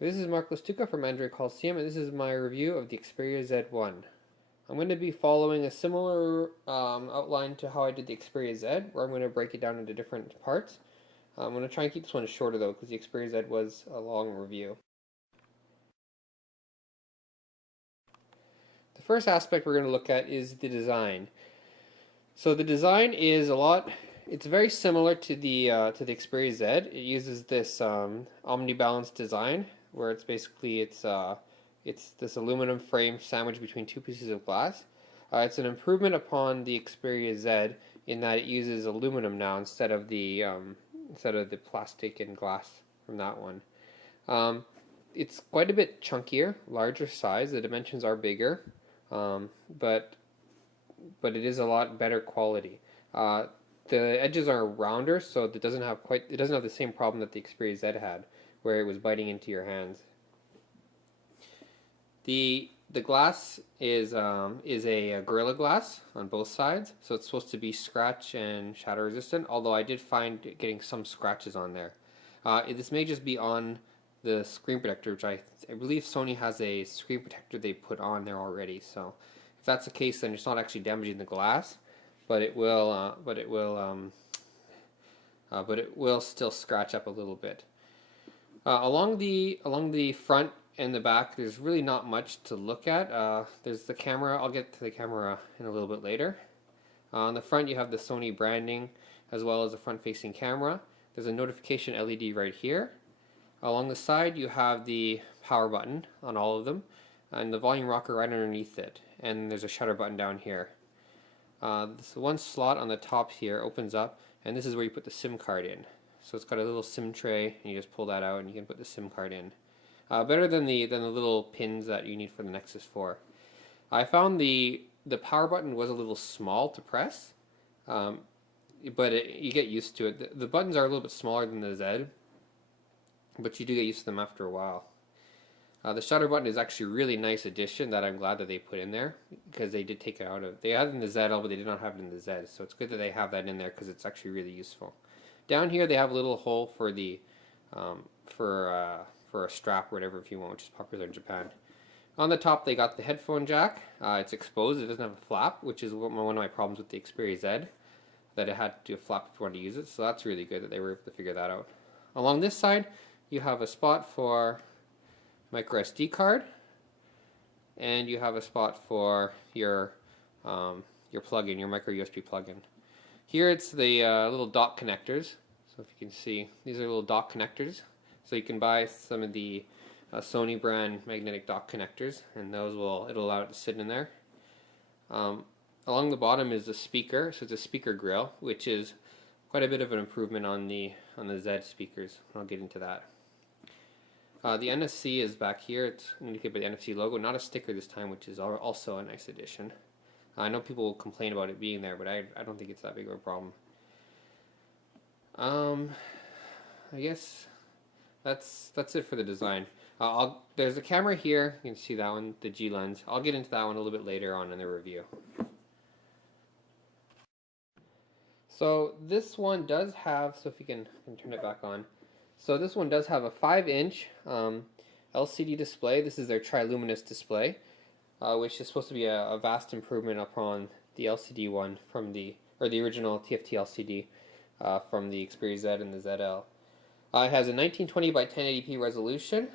This is Mark Lestuca from Android Coliseum, and this is my review of the Xperia Z1. I'm going to be following a similar outline to how I did the Xperia Z, where I'm going to break it down into different parts. I'm going to try and keep this one shorter though, because the Xperia Z was a long review. The first aspect we're going to look at is the design. So the design is it's very similar to the Xperia Z. It uses this omni-balance design, where it's this aluminum frame sandwiched between two pieces of glass. It's an improvement upon the Xperia Z in that it uses aluminum now instead of the plastic and glass from that one. It's quite a bit chunkier, larger size. The dimensions are bigger, but it is a lot better quality. The edges are rounder, so it doesn't have the same problem that the Xperia Z had, where it was biting into your hands. The glass is a Gorilla Glass on both sides, so it's supposed to be scratch and shatter resistant. Although I did find getting some scratches on there. This may just be on the screen protector, which I believe Sony has a screen protector they put on there already. So if that's the case, then it's not actually damaging the glass, but it will still scratch up a little bit. Along the front and the back, there's really not much to look at. There's the camera. I'll get to the camera in a little bit later. On the front, you have the Sony branding as well as a front-facing camera. There's a notification LED right here. Along the side, you have the power button on all of them, and the volume rocker right underneath it. And there's a shutter button down here. This one slot on the top here opens up, and this is where you put the SIM card in. So it's got a little SIM tray, and you just pull that out, and you can put the SIM card in. Better than the little pins that you need for the Nexus 4. I found the power button was a little small to press, but you get used to it. The buttons are a little bit smaller than the Z, but you do get used to them after a while. The shutter button is actually a really nice addition that I'm glad that they put in there, because they did take it out of. They had it in the ZL, but they did not have it in the Z, so it's good that they have that in there because it's actually really useful. Down here they have a little hole for the for a strap or whatever if you want, which is popular in Japan. On the top they got the headphone jack. It's exposed. It doesn't have a flap, which is one of my problems with the Xperia Z, that it had to do a flap if you wanted to use it. So that's really good that they were able to figure that out. Along this side you have a spot for micro SD card, and you have a spot for your plug-in, your micro USB plug-in. Here it's the little dock connectors. So if you can see, these are little dock connectors. So you can buy some of the Sony brand magnetic dock connectors, and it'll allow it to sit in there. Along the bottom is the speaker, so it's a speaker grill, which is quite a bit of an improvement on the Z speakers. I'll get into that. The NFC is back here. It's indicated by the NFC logo, not a sticker this time, which is also a nice addition. I know people will complain about it being there, but I don't think it's that big of a problem. I guess that's it for the design. There's a camera here. You can see that one, the G lens. I'll get into that one a little bit later on in the review. So this one does have, so if you can turn it back on. So this one does have a 5-inch LCD display. This is their triluminous display, which is supposed to be a vast improvement upon the LCD one from the original TFT LCD from the Xperia Z and the ZL. It has a 1920 by 1080p resolution,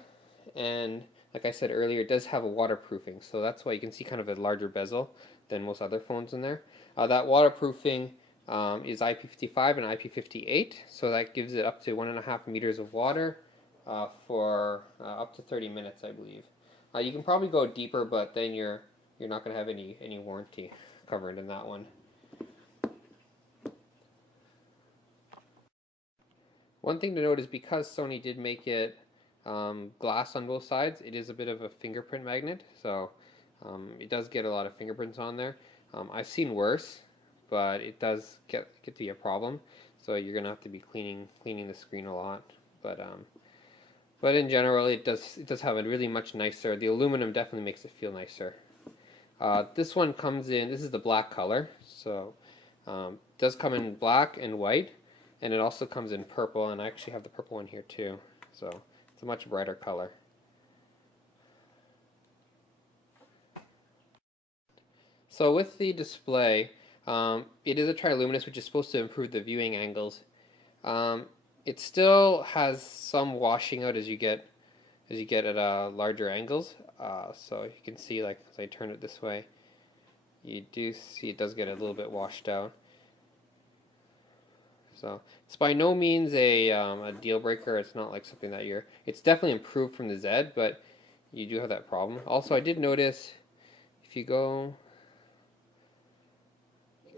and like I said earlier, it does have a waterproofing, so that's why you can see kind of a larger bezel than most other phones in there. That waterproofing is IP55 and IP58, so that gives it up to 1.5 meters of water for up to 30 minutes, I believe. You can probably go deeper, but then you're not going to have any warranty covered in that one. One thing to note is because Sony did make it glass on both sides, it is a bit of a fingerprint magnet, so it does get a lot of fingerprints on there. I've seen worse, but it does get to be a problem, so you're gonna have to be cleaning the screen a lot. But in general, it does have a really much nicer. The aluminum definitely makes it feel nicer. This one comes in. This is the black color, so it does come in black and white, and it also comes in purple. And I actually have the purple one here too, so it's a much brighter color. So with the display, it is a triluminous, which is supposed to improve the viewing angles. Um, it still has some washing out as you get at larger angles. So you can see, like, as I turn it this way, you do see it does get a little bit washed out. So it's by no means a deal breaker. It's not like something that it's definitely improved from the Z, but you do have that problem. Also, I did notice if you go,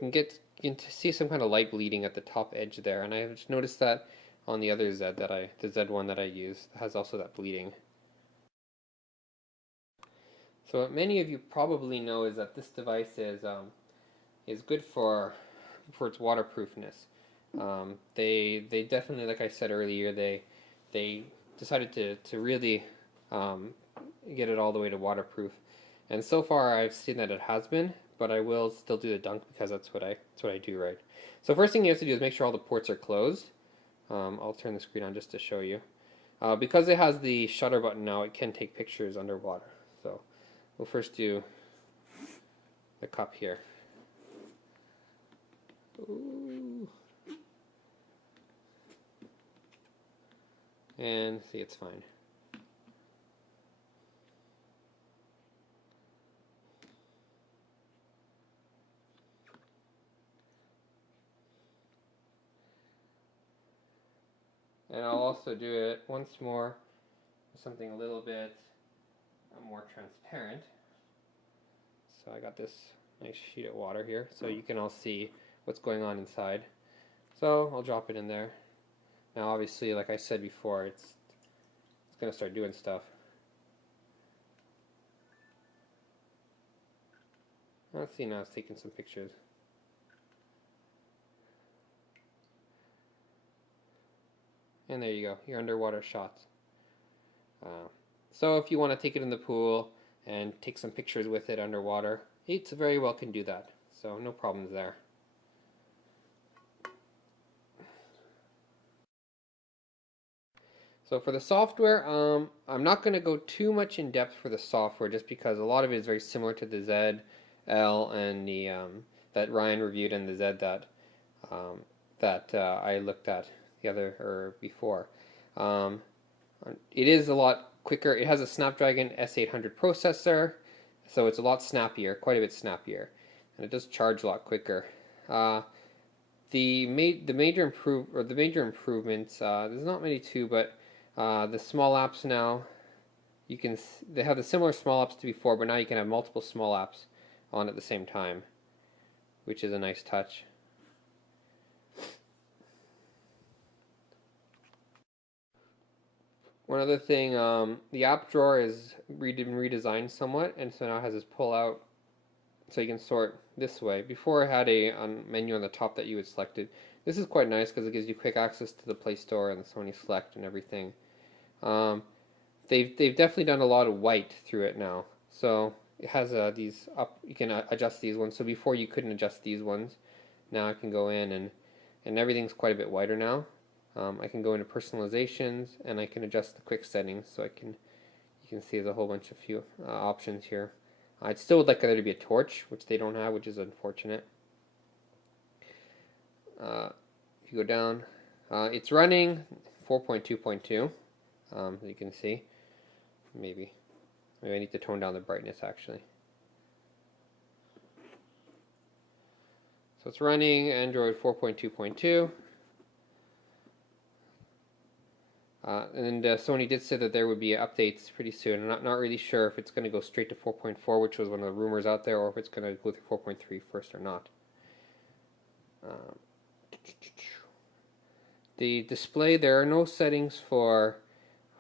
you can see some kind of light bleeding at the top edge there, and I just noticed that on the other Z the Z1 that I use has also that bleeding. So what many of you probably know is that this device is good for its waterproofness. They definitely, like I said earlier, they decided to really get it all the way to waterproof, and so far I've seen that it has been. But I will still do the dunk because that's what I do, right? So first thing you have to do is make sure all the ports are closed. I'll turn the screen on just to show you. Because it has the shutter button now, it can take pictures underwater. So we'll first do the cup here. Ooh. And see, it's fine. And I'll also do it once more with something a little bit more transparent. So I got this nice sheet of water here, so you can all see what's going on inside. So I'll drop it in there. Now obviously, like I said before, it's going to start doing stuff. Let's see, now it's taking some pictures. And there you go, your underwater shots. So if you want to take it in the pool and take some pictures with it underwater, it very well can do that. So no problems there. So for the software, I'm not going to go too much in depth for the software just because a lot of it is very similar to the ZL and the that Ryan reviewed and the Z that I looked at before. It is a lot quicker. It has a Snapdragon S800 processor, so it's a lot snappier, quite a bit snappier, and it does charge a lot quicker. The major improvements, there's not many too, but the small apps now, they have the similar small apps to before, but now you can have multiple small apps on at the same time, which is a nice touch. One other thing, the app drawer is redesigned somewhat, and so now it has this pull out, so you can sort this way. Before it had a menu on the top that you would select it. This is quite nice because it gives you quick access to the Play Store and the Sony Select and everything. They've definitely done a lot of white through it now. So it has these up. You can adjust these ones. So before you couldn't adjust these ones. Now I can go in and everything's quite a bit whiter now. I can go into personalizations and I can adjust the quick settings. So you can see there's a whole bunch of few options here. I still would like there to be a torch, which they don't have, which is unfortunate. If you go down, it's running 4.2.2, as you can see. Maybe I need to tone down the brightness actually. So it's running Android 4.2.2. And Sony did say that there would be updates pretty soon. I'm not really sure if it's going to go straight to 4.4, which was one of the rumors out there, or if it's going to go to 4.3 first or not. The display, there are no settings for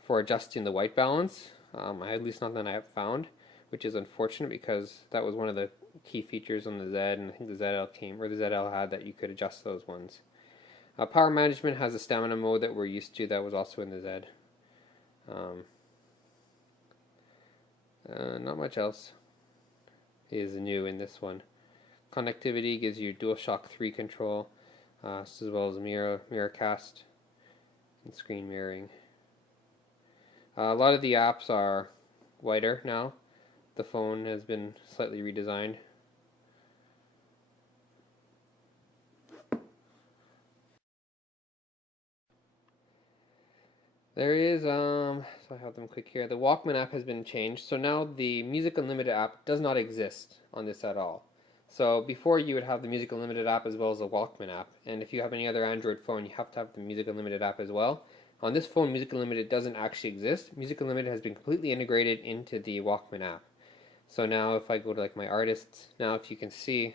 adjusting the white balance, at least not that I have found, which is unfortunate because that was one of the key features on the Z, and I think the ZL had that you could adjust those ones. Power management has a stamina mode that we're used to that was also in the Z. Not much else is new in this one. Connectivity gives you DualShock 3 control, as well as Miracast and screen mirroring. A lot of the apps are whiter now. The phone has been slightly redesigned. There is, so I have them quick here. The Walkman app has been changed. So now the Music Unlimited app does not exist on this at all. So before you would have the Music Unlimited app as well as the Walkman app. And if you have any other Android phone, you have to have the Music Unlimited app as well. On this phone, Music Unlimited doesn't actually exist. Music Unlimited has been completely integrated into the Walkman app. So now if I go to like my artists, now if you can see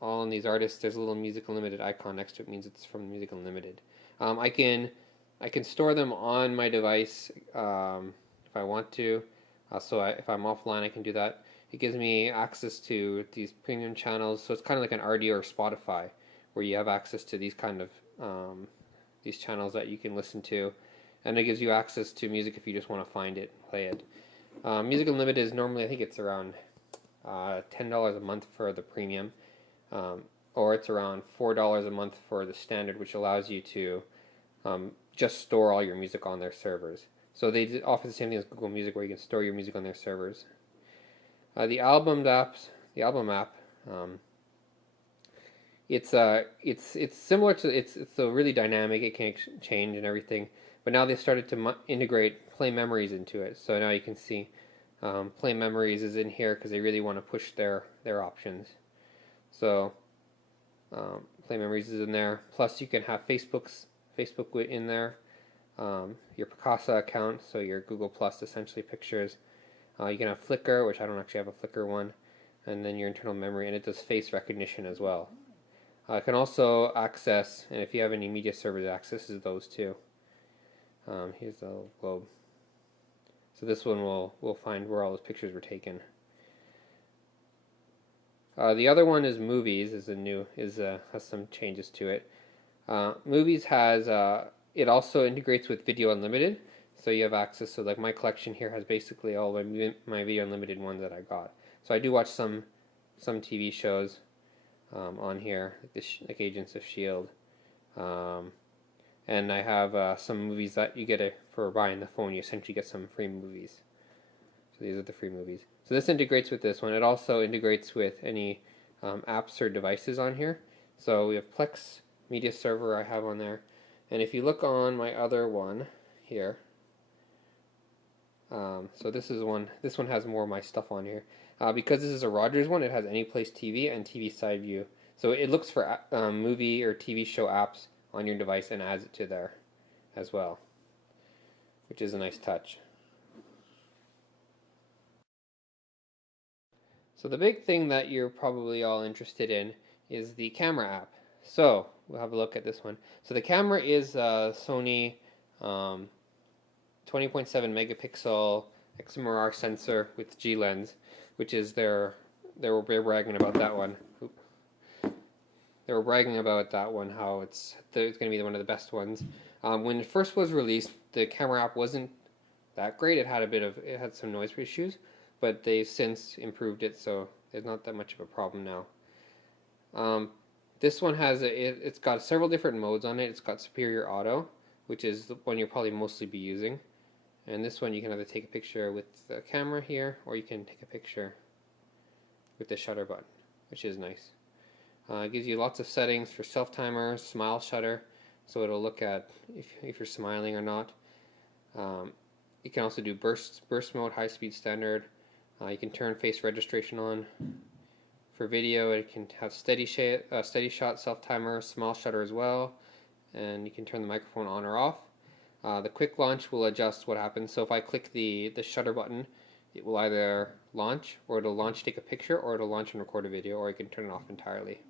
all in these artists, there's a little Music Unlimited icon next to it, means it's from Music Unlimited. I can store them on my device if I want to. If I'm offline, I can do that. It gives me access to these premium channels, so it's kind of like an RDO or Spotify, where you have access to these kind of these channels that you can listen to, and it gives you access to music if you just want to find it, play it. Music Unlimited is normally, I think it's around $10 a month for the premium, or it's around $4 a month for the standard, which allows you to just store all your music on their servers. So they offer the same thing as Google Music, where you can store your music on their servers. The album app, it's similar to it's so really dynamic. It can change and everything. But now they've started to integrate Play Memories into it. So now you can see Play Memories is in here because they really want to push their options. So Play Memories is in there. Plus you can have Facebook in there. Your Picasa account, so your Google Plus essentially pictures. You can have Flickr, which I don't actually have a Flickr one, and then your internal memory, and it does face recognition as well. It can also access, and if you have any media servers, it accesses those too. Here's the globe. So this one will find where all those pictures were taken. The other one is Movies. Has some changes to it. Movies has it also integrates with Video Unlimited, so you have access. So like my collection here has basically all my Video Unlimited ones that I got. So I do watch some TV shows on here, like Agents of Shield, and I have some movies that you get for buying the phone. You essentially get some free movies. So these are the free movies. So this integrates with this one. It also integrates with any apps or devices on here. So we have Plex Media Server I have on there. And if you look on my other one here, so this one has more of my stuff on here. Because this is a Rogers one, it has Anyplace TV and TV Side View. So it looks for movie or TV show apps on your device and adds it to there as well, which is a nice touch. So the big thing that you're probably all interested in is the camera app. So we'll have a look at this one. So the camera is Sony 20.7 megapixel XMRR sensor with G lens, which is they were bragging about that one. They were bragging about that one, how it's going to be one of the best ones. When it first was released, the camera app wasn't that great. It had some noise issues, but they've since improved it, so there's not that much of a problem now. This one it's got several different modes on it. It's got Superior Auto, which is the one you'll probably mostly be using. And this one you can either take a picture with the camera here, or you can take a picture with the shutter button, which is nice. It gives you lots of settings for self-timer, smile shutter, so it'll look at if you're smiling or not. You can also do burst mode, high-speed standard. You can turn face registration on. For video, it can have steady shot, self-timer, small shutter as well, and you can turn the microphone on or off. The quick launch will adjust what happens. So if I click the shutter button, it will either launch, or it'll launch, take a picture, or it'll launch and record a video, or you can turn it off entirely.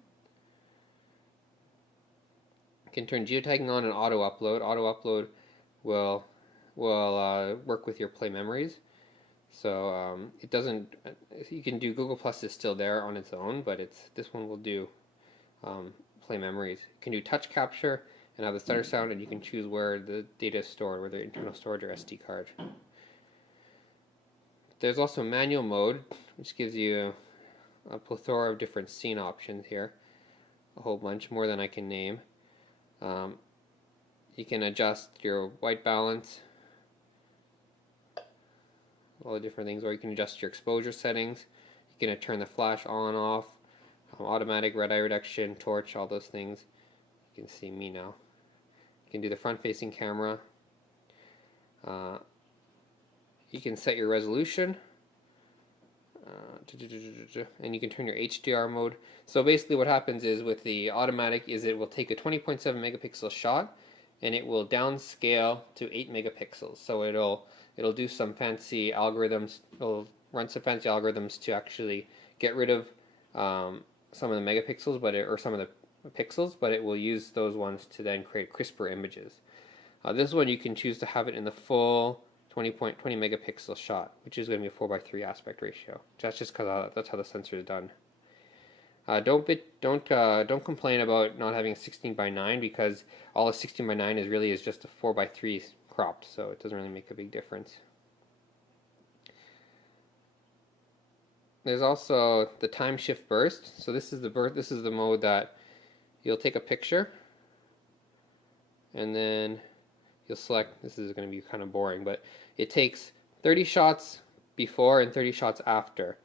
You can turn geotagging on and auto upload. Auto upload will work with your Play Memories. So it doesn't. You can do Google Plus is still there on its own, but this one will do Play Memories. You can do touch capture and have the stutter sound, and you can choose where the data is stored, whether internal storage or SD card. There's also manual mode, which gives you a plethora of different scene options here, a whole bunch more than I can name. You can adjust your white balance, all the different things, or you can adjust your exposure settings. You can turn the flash on, off, automatic red eye reduction, torch, all those things. You can see me now. You can do the front-facing camera. Uh, you can set your resolution, and you can turn your HDR mode. So basically what happens is with the automatic is it will take a 20.7 megapixel shot and it will downscale to 8 megapixels. So it'll do some fancy algorithms, it'll run some fancy algorithms to actually get rid of some of the megapixels, or some of the pixels, but it will use those ones to then create crisper images. This one you can choose to have it in the full 20 megapixel shot, which is going to be a 4:3 aspect ratio. That's just because that's how the sensor is done. Don't complain about not having 16:9 because all a 16:9 is just a 4:3 cropped, so it doesn't really make a big difference. There's also the time shift burst. So this is the mode that you'll take a picture and then you'll select, this is going to be kind of boring, but it takes 30 shots before and 30 shots after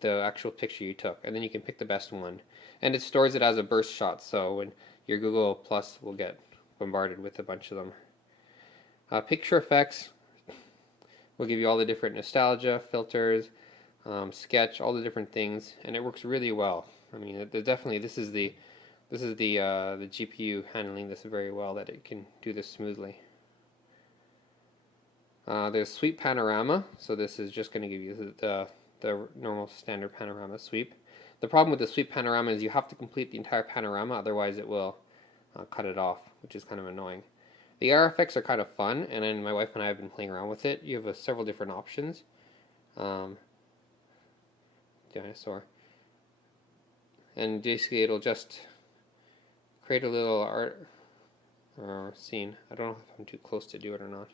the actual picture you took, and then you can pick the best one. And it stores it as a burst shot, so when your Google Plus will get bombarded with a bunch of them. Picture effects will give you all the different nostalgia, filters, sketch, all the different things, and it works really well. I mean, definitely this is the GPU handling this very well, that it can do this smoothly. There's sweep panorama, so this is just going to give you the normal standard panorama sweep. The problem with the sweep panorama is you have to complete the entire panorama, otherwise it will cut it off, which is kind of annoying. The AR effects are kind of fun, and then my wife and I have been playing around with it. You have several different options. Dinosaur. And basically it'll just create a little art or scene. I don't know if I'm too close to do it or not.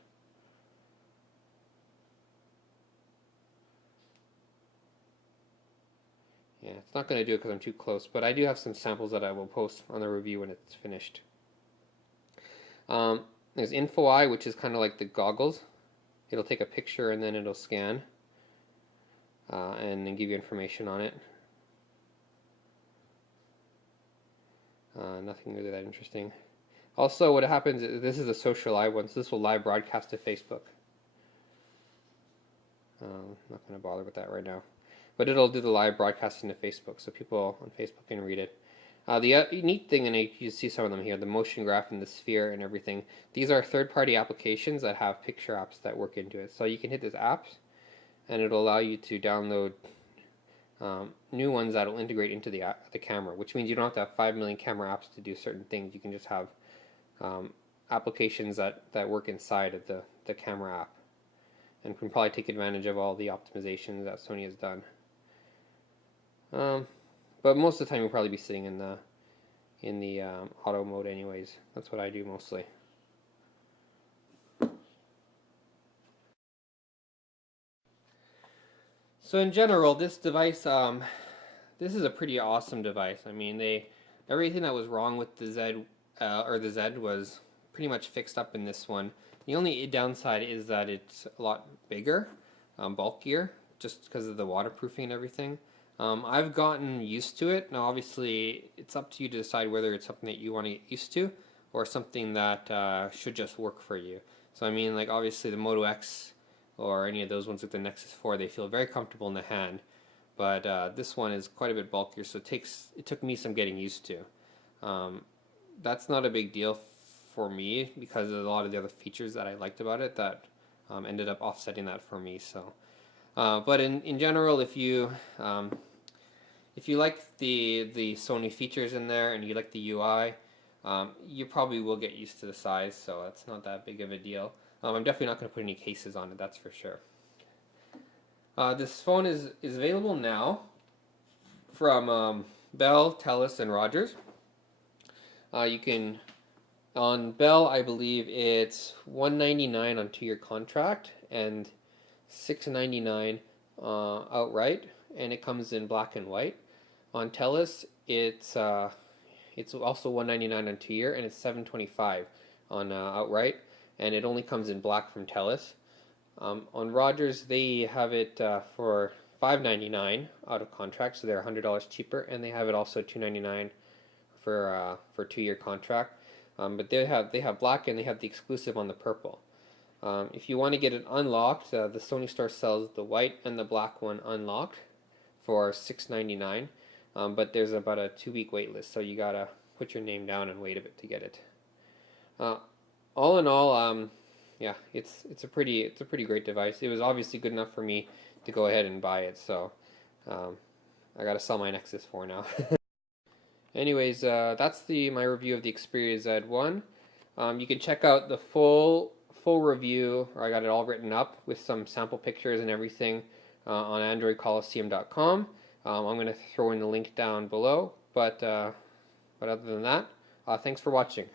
Yeah, it's not going to do it because I'm too close, but I do have some samples that I will post on the review when it's finished. There's Info Eye, which is kind of like the goggles. It'll take a picture and then it'll scan and then give you information on it. Nothing really that interesting. Also, what happens is this is a social live one, so this will live broadcast to Facebook. I'm not going to bother with that right now. But it'll do the live broadcasting to Facebook, so people on Facebook can read it. The neat thing, and you see some of them here, the motion graph and the sphere and everything, these are third-party applications that have picture apps that work into it. So you can hit this apps, and it'll allow you to download new ones that will integrate into the camera, which means you don't have to have 5 million camera apps to do certain things. You can just have applications that work inside of the camera app, and can probably take advantage of all the optimizations that Sony has done. But most of the time you'll probably be sitting in the auto mode anyways. That's what I do mostly. So in general, this device, this is a pretty awesome device. I mean, everything that was wrong with the Z was pretty much fixed up in this one. The only downside is that it's a lot bigger, bulkier, just because of the waterproofing and everything. I've gotten used to it. Now, obviously, it's up to you to decide whether it's something that you want to get used to or something that should just work for you. So, I mean, like, obviously, the Moto X or any of those ones with the Nexus 4, they feel very comfortable in the hand. But this one is quite a bit bulkier, so it took me some getting used to. That's not a big deal for me because of a lot of the other features that I liked about it that ended up offsetting that for me. So. But in general, if you like the Sony features in there and you like the UI, you probably will get used to the size, so that's not that big of a deal. I'm definitely not going to put any cases on it, that's for sure. This phone is available now from Bell, Telus, and Rogers. You can, on Bell, I believe it's $199 on 2-year contract and $699 outright, and it comes in black and white. On Telus, it's also $199 on 2-year, and it's $725 on outright, and it only comes in black from Telus. On Rogers, they have it for $599 out of contract, so they're $100 cheaper, and they have it also $299 for 2-year contract. But they have black, and they have the exclusive on the purple. If you want to get it unlocked, the Sony store sells the white and the black one unlocked for $6.99, but there's about a 2-week wait list, so you gotta put your name down and wait a bit to get it. All in all, yeah, it's a pretty great device. It was obviously good enough for me to go ahead and buy it, so I gotta sell my Nexus 4 now. Anyways, that's my review of the Xperia Z1. You can check out the full review, or I got it all written up with some sample pictures and everything on AndroidColiseum.com. I'm going to throw in the link down below, but other than that, thanks for watching.